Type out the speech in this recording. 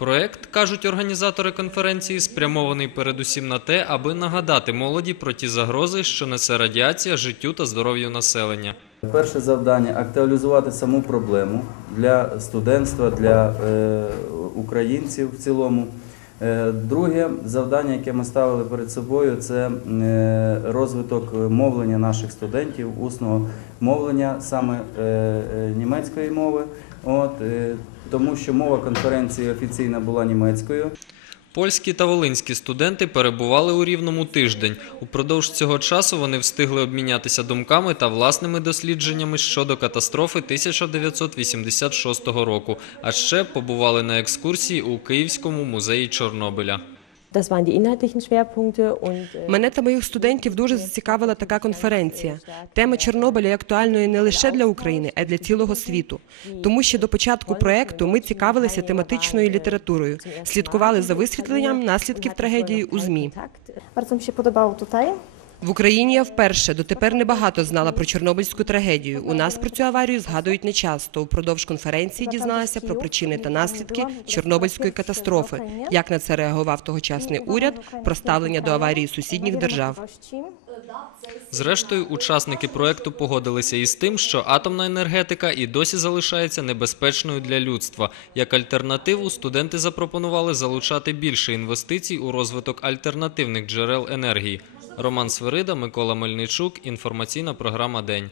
Проект, кажуть організатори конференції, спрямований передусім на те, аби нагадати молоді про ті загрози, що несе радіація життю та здоров'ю населення. Перше завдання актуалізувати саму проблему для студентства, для е, українців в цілому. Е, Друге завдання, яке ми ставили перед собою, це е, розвиток мовлення наших студентів, усного мовлення саме е, німецької мови. От, тому що мова конференції офіційна була німецькою. Польські та волинські студенти перебували у рівному тиждень. Упродовж цього часу вони встигли обмінятися думками та власними дослідженнями щодо катастрофи 1986 року, а ще побували на екскурсії у Київському музеї Чорнобиля. Das waren die inhaltlichen Schwerpunkte und äh, Мене та моїх студентів дуже зацікавила така конференція. Тема Чорнобиля є актуальною не лише для України, а й для цілого світу. Тому що до початку проекту ми цікавилися тематичною літературою, слідкували за висвітленням наслідків трагедії у змі. Bardzo mi się podobało tutaj. В Україні я вперше дотепер небагато знала про Чорнобильську трагедію. У нас про цю аварію згадують нечасто. Упродовж конференції дізналася про причини та наслідки Чорнобильської катастрофи, як на це реагував тогочасний уряд, про ставлення до аварії сусідніх держав. Зрештою, учасники проекту погодилися із тим, що атомна енергетика і досі залишається небезпечною для людства. Як альтернативу, студенти запропонували залучати більше інвестицій у розвиток альтернативних джерел енергії. Роман Свирида, Микола Мельничук. Інформаційна програма День.